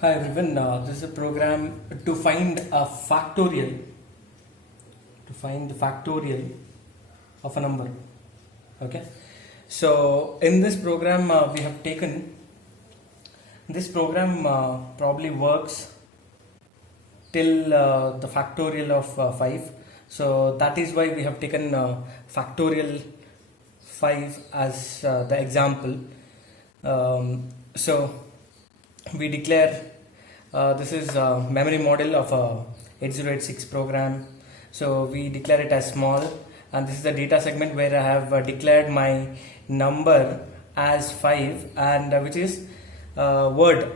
Hi everyone, this is a program to find a factorial, to find the factorial of a number. Okay, so in this program we have taken, this program probably works till the factorial of 5. So that is why we have taken factorial 5 as the example. So we declare this is a memory model of a 8086 program. So we declare it as small, and this is the data segment where I have declared my number as 5, and which is word.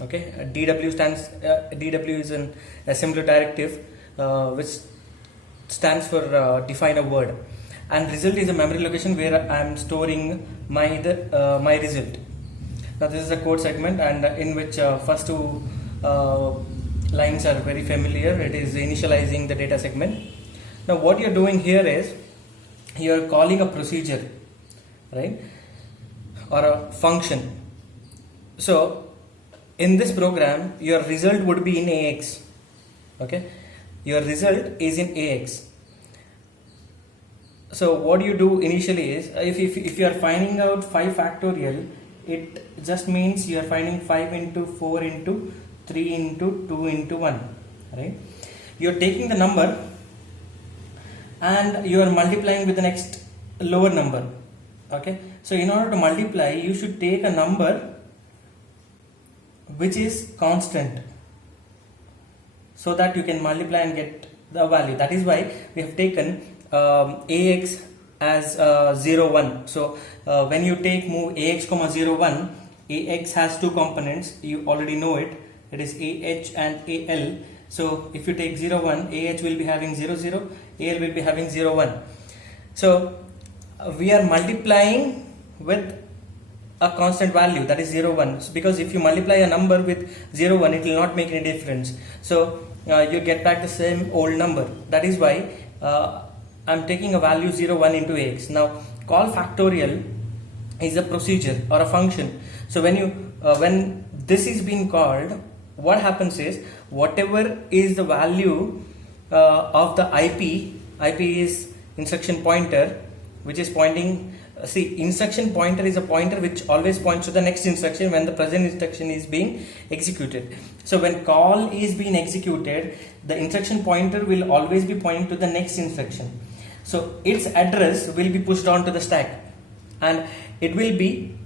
Okay, DW stands DW is an assembly directive which stands for define a word, and result is a memory location where I am storing my result. Now this is a code segment, and in which first two lines are very familiar. It is initializing the data segment. Now what you're doing here is you're calling a procedure, right, or a function. So in this program your result would be in AX. Okay, your result is in AX. So what you do initially is, if you are finding out 5 factorial, it just means you are finding 5 into 4 into 3 into 2 into 1, right? You are taking the number and you are multiplying with the next lower number. Okay, so in order to multiply, you should take a number which is constant, so that you can multiply and get the value. That is why we have taken AX as 0 1. So when you take move AX comma 0 1, AX has two components, you already know it is AH and AL. So if you take 0 1, AH will be having 0 0, AL will be having 0 1. So we are multiplying with a constant value, that is 0 1. So because if you multiply a number with 0 1, it will not make any difference. So you get back the same old number. That is why I'm taking a value 0 1 into AX. Now call factorial is a procedure or a function. So when this is being called, what happens is, whatever is the value of the IP is instruction pointer, which is pointing. See, instruction pointer is a pointer which always points to the next instruction when the present instruction is being executed. So when call is being executed, the instruction pointer will always be pointing to the next instruction. So its address will be pushed onto the stack, and it will be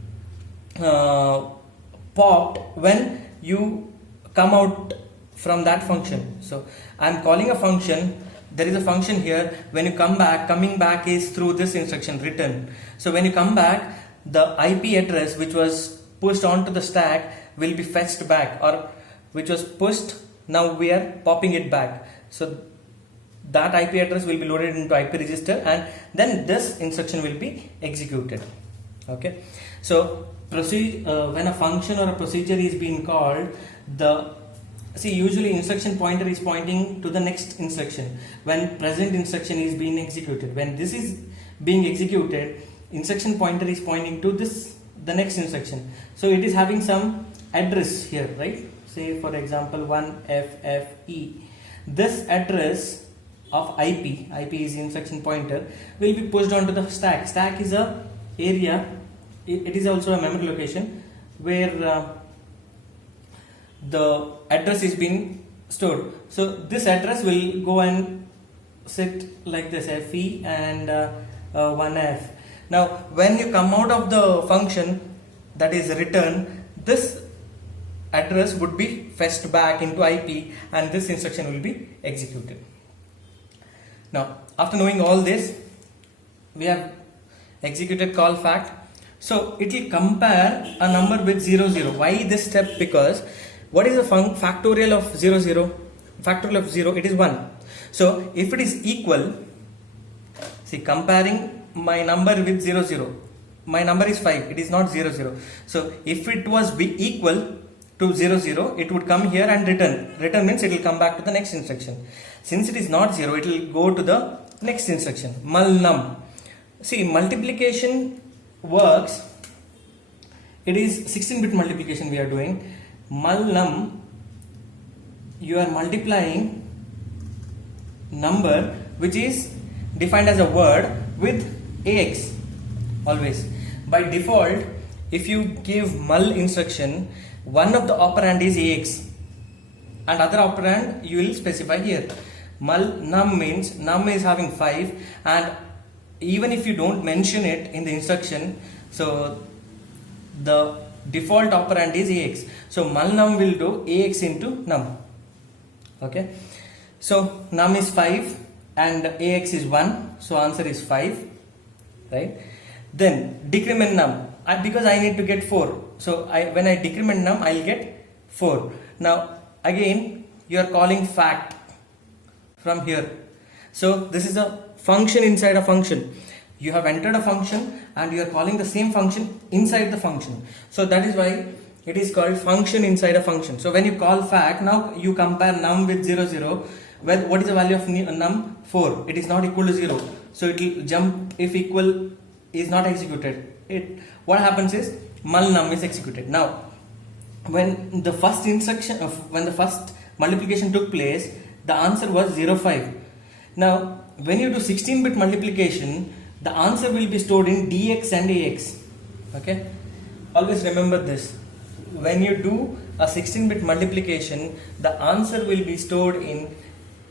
popped when you come out from that function. So I am calling a function. There is a function here. When you come back, coming back is through this instruction return. So when you come back, the IP address which was pushed onto the stack will be fetched back, or which was pushed, now we are popping it back. So that IP address will be loaded into IP register, and then this instruction will be executed. Okay, so when a function or a procedure is being called, usually instruction pointer is pointing to the next instruction when present instruction is being executed. When this is being executed, instruction pointer is pointing to the next instruction. So it is having some address here, right? Say for example 1FFE. This address of IP is instruction pointer, will be pushed onto the stack. Stack is a area, it is also a memory location where the address is being stored. So this address will go and sit like this, FE and 1F. Now when you come out of the function, that is return, this address would be fetched back into IP, and this instruction will be executed. Now after knowing all this, we have executed call fact. So it will compare a number with 0 0. Why this step? Because what is the factorial of 0 0? Factorial of 0, it is 1. So if it is equal, see, comparing my number with 0 0, my number is 5, it is not 0 0. So if it was be equal to 0 0, it would come here and return. Return means it will come back to the next instruction. Since it is not 0, it will go to the next instruction, mul_num. See, multiplication works, it is 16-bit multiplication we are doing. mul num, you are multiplying number which is defined as a word with ax always. By default, if you give mul instruction, one of the operand is ax and other operand you will specify here. Mul num means num is having 5, and even if you don't mention it in the instruction, so the default operand is ax. So mul num will do ax into num. Okay, so num is 5 and ax is 1, so answer is 5, right? Then decrement num, because I need to get 4, so when I decrement num I will get 4. Now again you are calling fact from here. So this is a function inside a function. You have entered a function and you are calling the same function inside the function. So that is why it is called function inside a function. So when you call fact, now you compare num with 0, 0. Well, what is the value of num? 4. It is not equal to 0. So it will jump if equal is not executed. What happens is mul num is executed. Now when the first instruction when the first multiplication took place, the answer was 0, 5. Now when you do 16-bit multiplication, the answer will be stored in dx and ax. Okay, always remember this. When you do a 16-bit multiplication, the answer will be stored in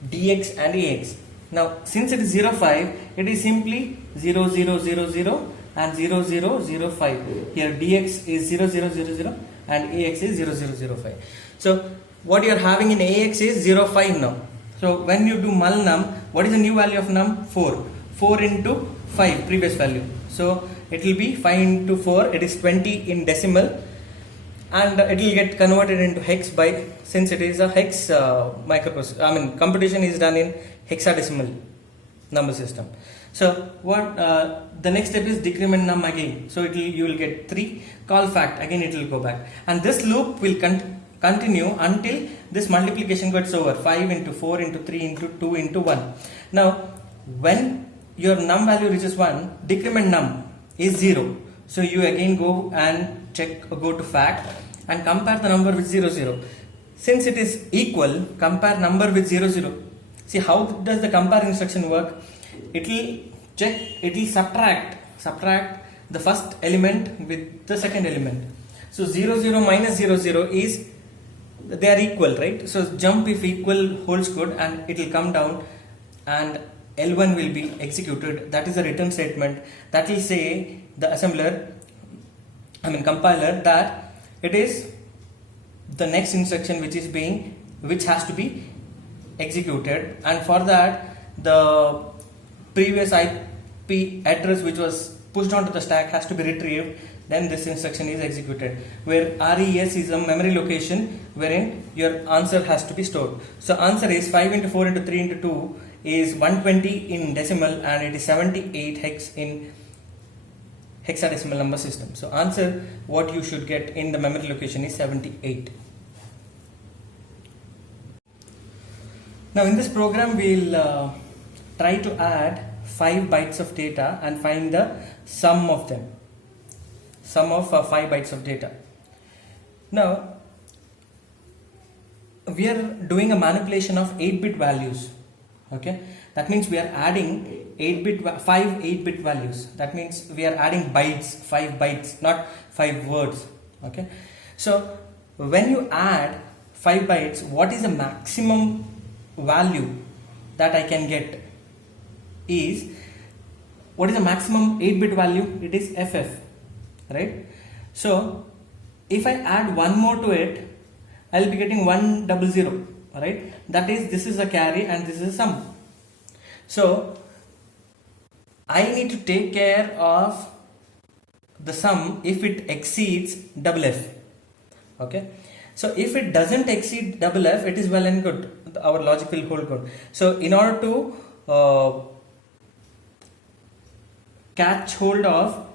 dx and ax. Now since it is 0, 5, it is simply 0, 0, 0, 0 and 0, 0, 0, 5. Here dx is 0, 0, 0, 0 and ax is 0, 0, 0, 5. So what you are having in ax is 0, 5 now. So when you do mul num, what is the new value of num? 4. 4 into 5, previous value. So it will be 5 into 4, it is 20 in decimal, and it will get converted into hex by, since it is a hex microprocessor, I mean computation is done in hexadecimal number system. So what the next step is decrement num again. So you will get 3, call fact, again it will go back, and this loop will continue until this multiplication gets over. 5 into 4 into 3 into 2 into 1. Now when your num value reaches 1, decrement num is 0. So you again go and go to fact and compare the number with 0, 0. Since it is equal, compare number with 0, 0. See how does the compare instruction work? It will subtract the first element with the second element. So 0, 0 minus 0, 0 is, they are equal, right? So jump if equal holds good, and it will come down and L1 will be executed. That is a return statement that will say the compiler that it is the next instruction which has to be executed, and for that the previous IP address which was pushed onto the stack has to be retrieved. Then this instruction is executed, where res is a memory location wherein your answer has to be stored. So answer is 5 into 4 into 3 into 2 is 120 in decimal, and it is 78 hex in hexadecimal number system. So answer what you should get in the memory location is 78. Now in this program we'll try to add 5 bytes of data and find the sum of them. Sum of 5 bytes of data. Now we are doing a manipulation of 8-bit values. Okay, that means we are adding 5 8-bit values. That means we are adding bytes, 5 bytes, not 5 words. Okay, so when you add 5 bytes, what is the maximum value that I can get is, what is the maximum 8-bit value? It is FF, right? So if I add one more to it, I will be getting 100, right? That is, this is a carry and this is a sum. So I need to take care of the sum if it exceeds FF. Okay, so if it doesn't exceed FF, it is well and good, our logic will hold good. So in order to catch hold of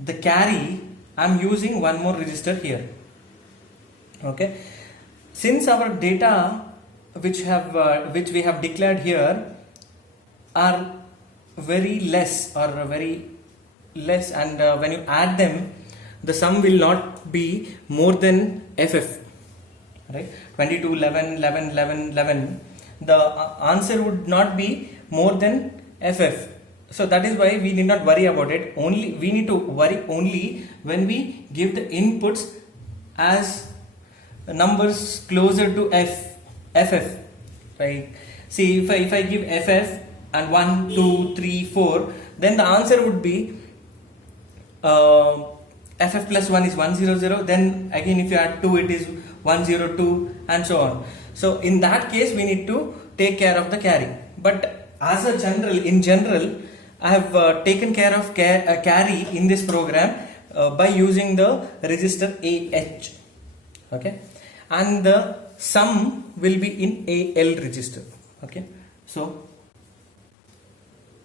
the carry, I am using one more register here. Okay, since our data which we have declared here are very less, and when you add them, the sum will not be more than FF. right? 22, 11, 11, 11, 11. The answer would not be more than FF. So that is why we need not worry about it. Only we need to worry only when we give the inputs as numbers closer to FF, right? See, if I give FF and 1, 2, 3, 4, then the answer would be FF plus 1 is 100. Then again, if you add 2, it is 102, and so on. So in that case, we need to take care of the carry. But as a general, in general, I have taken care of carry in this program by using the register AH, okay, and the sum will be in AL register, okay. So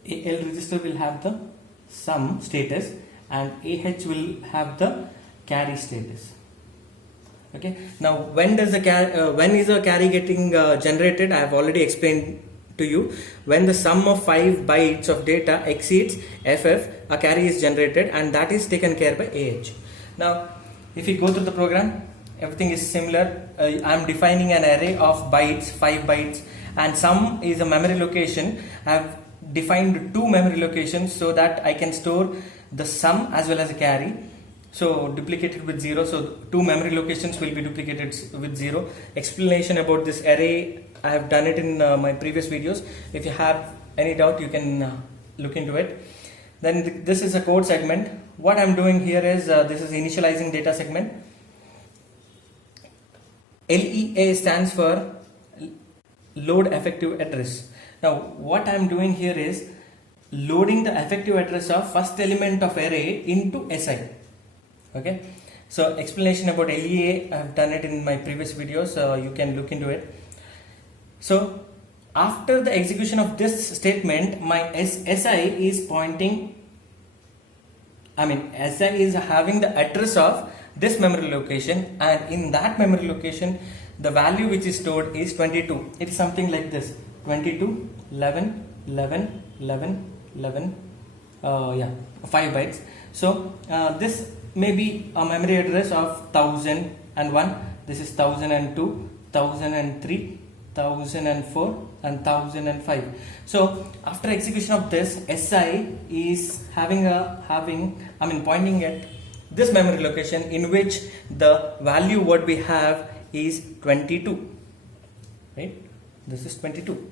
AL register will have the sum status and AH will have the carry status. Okay. Now, when does the when is the carry getting generated? I have already explained to you. When the sum of 5 bytes of data exceeds FF, a carry is generated, and that is taken care by AH. Now, if we go through the program, everything is similar. I am defining an array of bytes, 5 bytes, and sum is a memory location. I have defined 2 memory locations so that I can store the sum as well as a carry. So duplicated with 0, so 2 memory locations will be duplicated with 0. Explanation about this array, I have done it in my previous videos. If you have any doubt, you can look into it. Then this is a code segment. What I am doing here is this is initializing data segment. LEA stands for load effective address. Now what I am doing here is loading the effective address of first element of array into SI. Okay, so explanation about LEA, I have done it in my previous videos, you can look into it. So after the execution of this statement, my SI is pointing, SI is having the address of this memory location, and in that memory location the value which is stored is 22. It is something like this: 22, 11, 11, 11, 11, 5 bytes. So this may be a memory address of 1001, this is 1002, 1003, 1004 and 1005. So after execution of this, SI is pointing at this memory location in which the value what we have is 22, right? This is 22.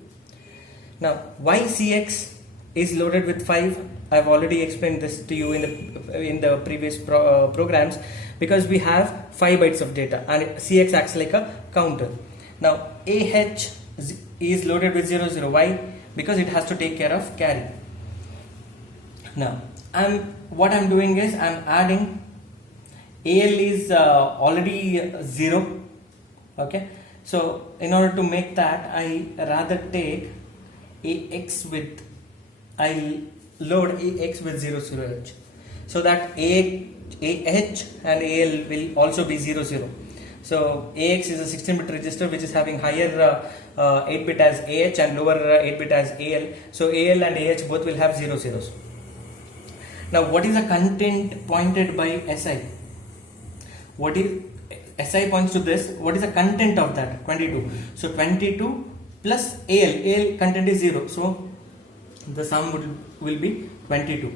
Now why CX is loaded with 5? I have already explained this to you in the previous programs, because we have 5 bytes of data and CX acts like a counter. Now AH is loaded with 00. Why? Because it has to take care of carry. Now what I'm doing is I'm adding AL is already 0. Okay, so in order to make that, I rather take AX with, I'll load AX with 00H, so that AH and AL will also be 00. So AX is a 16-bit register which is having higher 8-bit as AH and lower 8-bit as AL. So AL and AH both will have 00s. Now what is the content pointed by SI? What is SI points to this? What is the content of that? 22. So 22 plus AL content is 0. So the sum will be 22.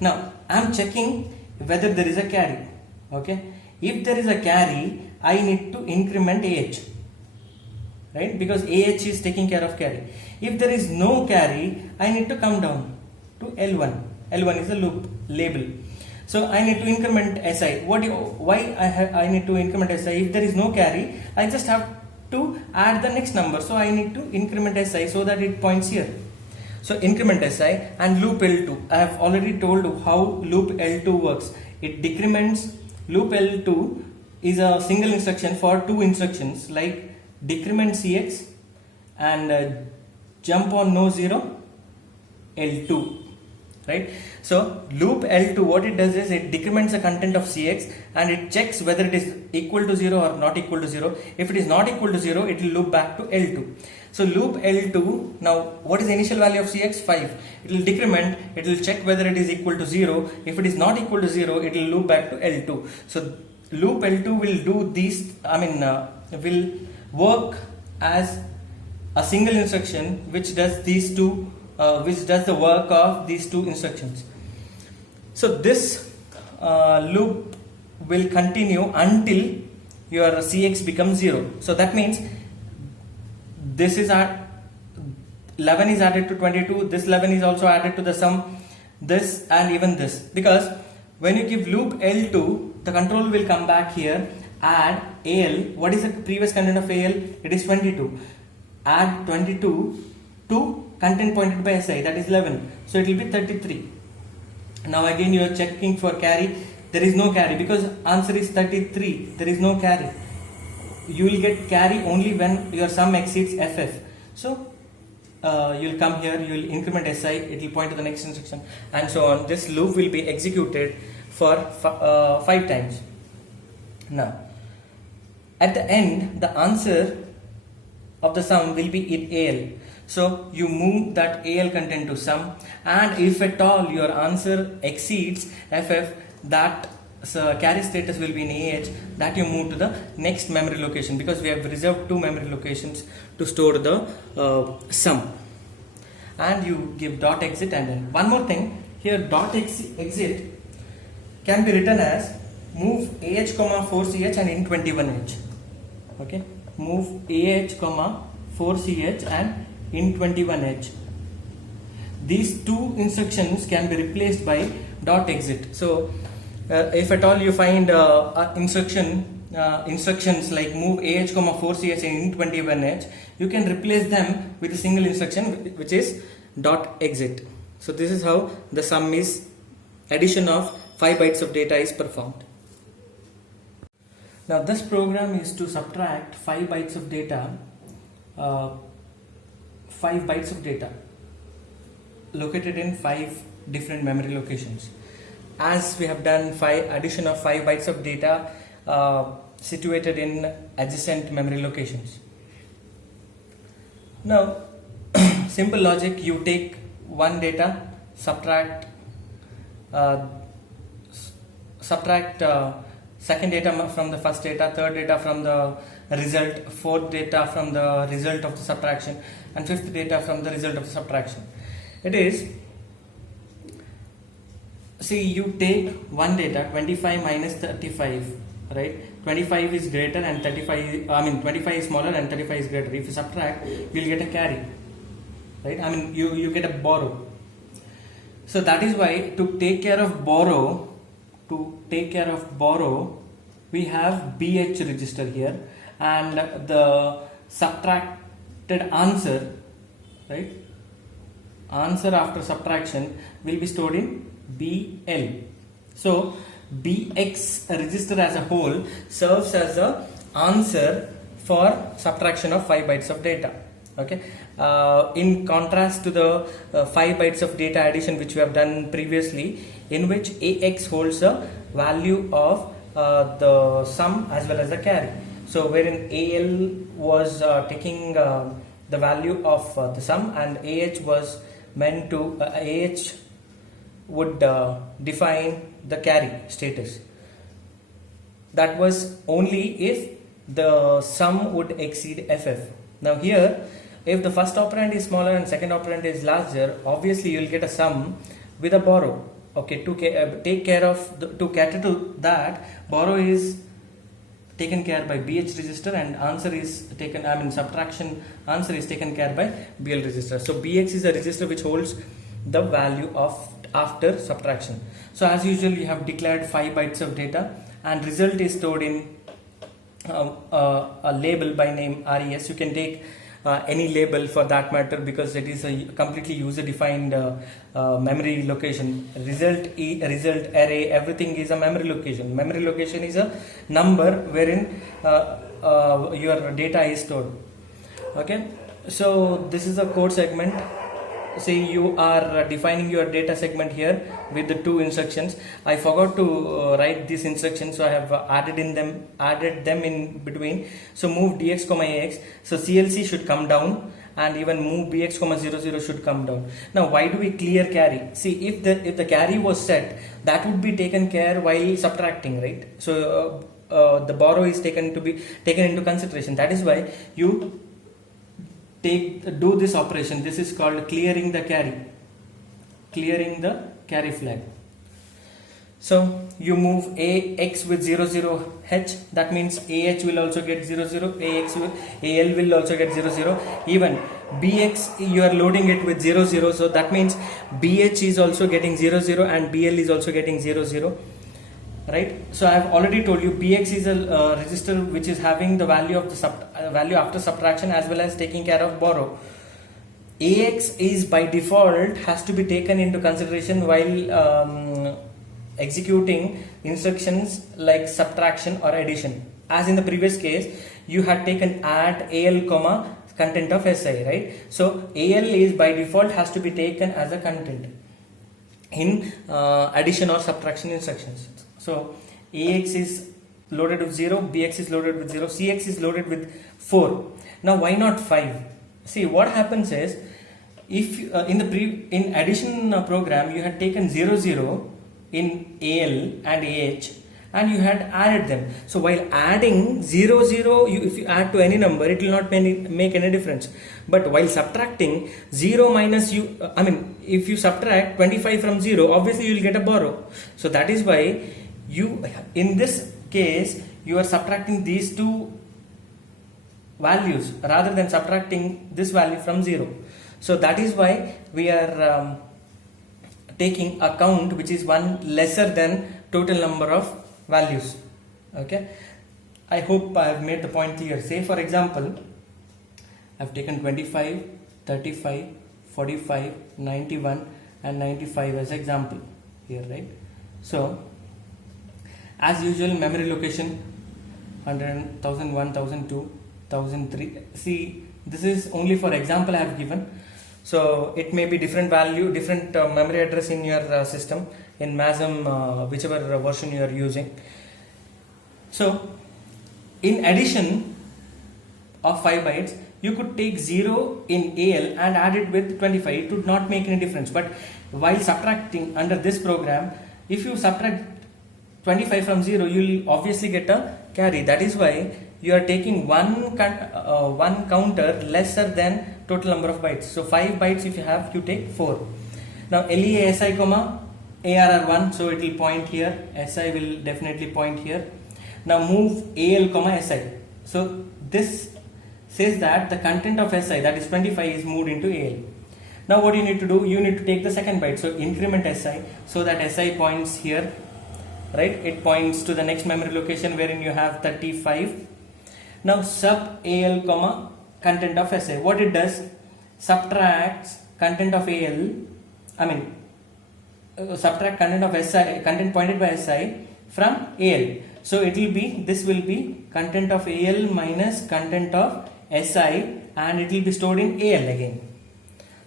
Now I am checking whether there is a carry. Okay, if there is a carry, I need to increment AH, right? Because AH is taking care of carry. If there is no carry, I need to come down to L1. L1 is a loop label. So I need to increment SI. Why I need to increment SI? If there is no carry, I just have to add the next number. So I need to increment SI so that it points here. So increment SI and loop L2. I have already told you how loop L2 works. It decrements. Loop L2 is a single instruction for 2 instructions, like decrement CX and jump on no 0 L2. Right? So loop L2, what it does is it decrements the content of CX and it checks whether it is equal to 0 or not equal to 0. If it is not equal to 0, it will loop back to L2. So loop L2, now what is the initial value of CX? 5. It will decrement, it will check whether it is equal to 0. If it is not equal to 0, it will loop back to L2. So loop L2 will do these, will work as a single instruction which does these two, which does the work of these two instructions. So this loop will continue until your Cx becomes 0. So that means this is 11 is added to 22, this 11 is also added to the sum, this and even this, because when you give loop L2, the control will come back here, add AL. What is the previous content of AL? It is 22. Add 22 to content pointed by SI, that is 11. So it will be 33. Now again you are checking for carry. There is no carry because answer is 33. There is no carry. You will get carry only when your sum exceeds FF. So you will come here, you will increment SI, it will point to the next instruction, and so on. This loop will be executed for 5 times. Now at the end, the answer of the sum will be in AL. So you move that AL content to sum, and if at all your answer exceeds FF, that carry status will be in AH, that you move to the next memory location, because we have reserved 2 memory locations to store the sum. And you give dot exit, and then one more thing here, dot exit can be written as move AH comma 4CH and in 21H. Okay, move AH comma 4CH and in 21H. These 2 instructions can be replaced by dot exit. So if at all you find instructions like move AH comma 4CH in 21H, you can replace them with a single instruction which is dot exit. So this is how the sum is, addition of 5 bytes of data is performed. Now this program is to subtract 5 bytes of data, 5 bytes of data located in 5 different memory locations. As we have done addition of 5 bytes of data situated in adjacent memory locations. Now simple logic, you take one data, subtract second data from the first data, third data from the result, fourth data from the result of the subtraction, and fifth data from the result of the subtraction. It is, see, you take one data, 25 minus 35, right? 25 is greater and 25 is smaller and 35 is greater. If you subtract, you will get a carry, right? You get a borrow. So that is why to take care of borrow, we have BH register here, and the subtracted answer, right? Answer after subtraction will be stored in BL. So BX register as a whole serves as the answer for subtraction of 5 bytes of data. Okay. In contrast to the 5 bytes of data addition which we have done previously, in which AX holds the value of the sum as well as the carry. So wherein AL was taking the value of the sum, and AH was meant to AH would define the carry status. That was only if the sum would exceed FF. Now here, if the first operand is smaller and second operand is larger, obviously you will get a sum with a borrow. Okay, to take care of to cater to that, borrow is taken care by BH register, and answer is taken, subtraction answer is taken care by BL register. So BX is a register which holds the value of after subtraction. So as usual, you have declared 5 bytes of data, and result is stored in a label by name res. You can take any label for that matter, because it is a completely user defined memory location. Result, result, array, everything is a memory location. Memory location is a number wherein your data is stored. Okay, so this is a code segment. Say you are defining your data segment here with the 2 instructions. I forgot to write these instructions, so I have added them in between. So move dx comma ax, so CLC should come down, and even move bx comma 00 should come down. Now why do we clear carry? See, if the carry was set, that would be taken care while subtracting, right? So the borrow is taken into consideration. That is why you do this operation. This is called clearing the carry flag. So you move AX with 0 0 H, that means AH will also get 0 0, AL will also get 0 0. Even BX you are loading it with 0 0, so that means BH is also getting 0 0 and BL is also getting 0 0. Right? So I have already told you BX is a register which is having the value of the value after subtraction as well as taking care of borrow. AX is by default has to be taken into consideration while executing instructions like subtraction or addition. As in the previous case, you had taken add AL comma content of SI, right? So AL is by default has to be taken as a content in addition or subtraction instructions. So AX is loaded with 0, BX is loaded with 0, CX is loaded with 4. Now why not 5? See, what happens is, if in addition program you had taken 0 0 in AL and AH and you had added them. So while adding 0 0, if you add to any number, it will not make any difference. But while subtracting 0 minus if you subtract 25 from 0, obviously you will get a borrow. So that is why in this case you are subtracting these two values rather than subtracting this value from 0. So that is why we are taking a count which is one lesser than total number of values. Okay, I hope I have made the point clear. Say for example, I have taken 25, 35, 45, 91 and 95 as example here, right? So as usual, memory location 100, 1000, 1002, 1003. See, this is only for example I have given. So it may be different value, different memory address in your system, in MASM, whichever version you are using. So in addition of 5 bytes, you could take 0 in AL and add it with 25. It would not make any difference. But while subtracting under this program, if you subtract 25 from 0, you will obviously get a carry. That is why you are taking one counter lesser than total number of bytes. So 5 bytes if you have, you take 4. Now LEA SI comma ARR 1, so it will point here. SI will definitely point here. Now move AL comma SI. So this says that the content of SI, that is 25, is moved into AL. Now what you need to do, you need to take the second byte. So increment SI so that SI points here, right? It points to the next memory location wherein you have 35. Now sub AL comma content of SI. What it does, subtracts content of AL, subtract content of SI, content pointed by SI from AL. So it will be, this will be content of AL minus content of SI and it will be stored in AL again.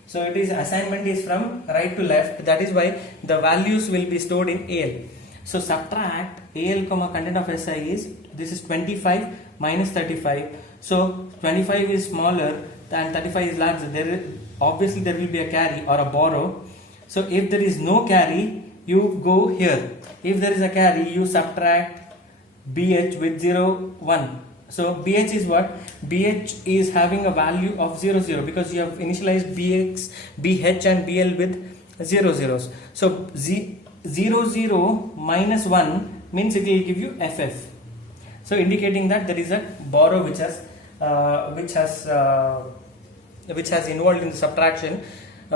So it is, assignment is from right to left, that is why the values will be stored in AL. So subtract AL comma content of SI is, this is 25 minus 35. So 25 is smaller than 35 is larger. Obviously there will be a carry or a borrow. So if there is no carry, you go here. If there is a carry, you subtract BH with 0 1. So BH is what? BH is having a value of 0 0 because you have initialized BH and BL with 0 zeros. So 0 0 minus 1 means it will give you FF. So indicating that there is a borrow which has involved in the subtraction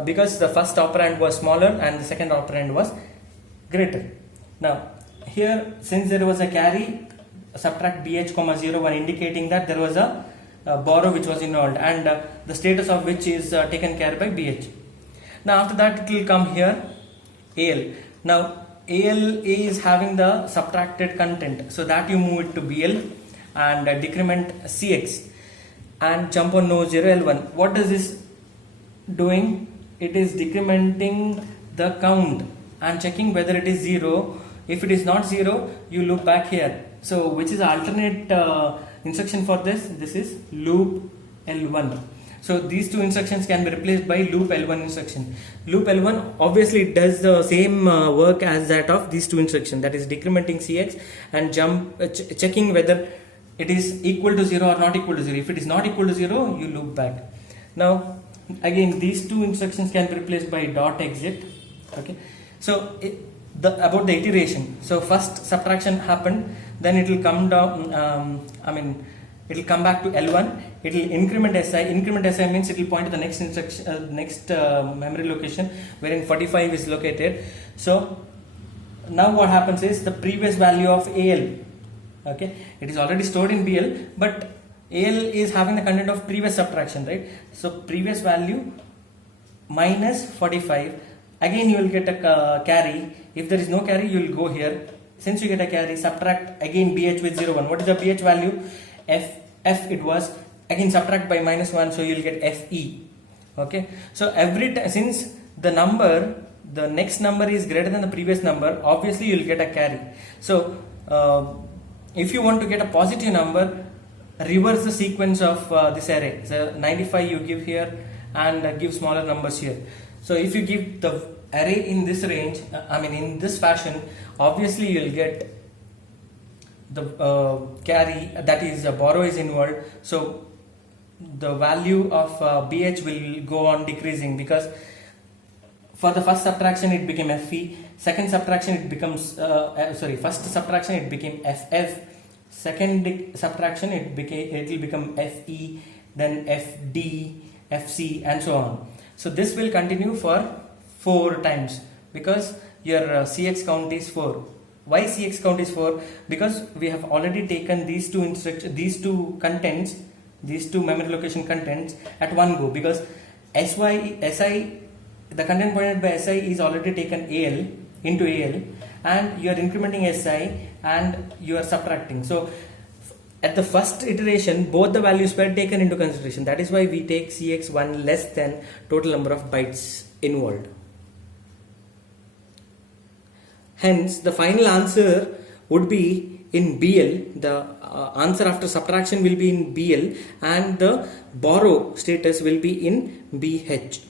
because the first operand was smaller and the second operand was greater. Now here, since there was a carry, subtract BH comma 0 1, indicating that there was a borrow which was involved and the status of which is taken care by BH. Now after that it will come here AL. Now AL is having the subtracted content, so that you move it to BL and decrement CX and jump on no 0 L1. What does this doing? It is decrementing the count and checking whether it is 0. If it is not 0, you loop back here. So which is the alternate instruction for this? This is loop L1. So these two instructions can be replaced by loop L1 instruction. Loop L1 obviously does the same work as that of these two instructions, that is decrementing Cx and checking whether it is equal to 0 or not equal to 0. If it is not equal to 0, you loop back. Now again, these two instructions can be replaced by dot exit. Okay, so about the iteration. So first subtraction happened, then it will come down, it will come back to L1, it will increment SI. Increment SI means it will point to the next instruction, next memory location wherein 45 is located. So now what happens is the previous value of AL, okay, it is already stored in BL, but AL is having the content of previous subtraction, right? So previous value minus 45, again you will get a carry. If there is no carry, you will go here. Since you get a carry, subtract again BH with 0, 1. What is the BH value? F it was, again subtract by minus 1, so you will get FE. Okay, so every time, since the next number is greater than the previous number, obviously you will get a carry. So if you want to get a positive number, reverse the sequence of this array. So 95 you give here and give smaller numbers here. So if you give the array in this range, in this fashion, obviously you will get the carry, that is borrow is involved. So the value of BH will go on decreasing, because for the first subtraction it became FE, second subtraction it becomes first subtraction it became FF, second subtraction it will become FE, then FD, FC, and so on. So this will continue for 4 times, because your CX count is 4. Why CX count is 4? Because we have already taken these two contents, these two memory location contents at one go, because SI, the content pointed by SI is already taken AL into AL, and you are incrementing SI and you are subtracting. So at the first iteration, both the values were taken into consideration. That is why we take CX1 less than total number of bytes involved. Hence, the final answer would be in BL. The answer after subtraction will be in BL, and the borrow status will be in BH.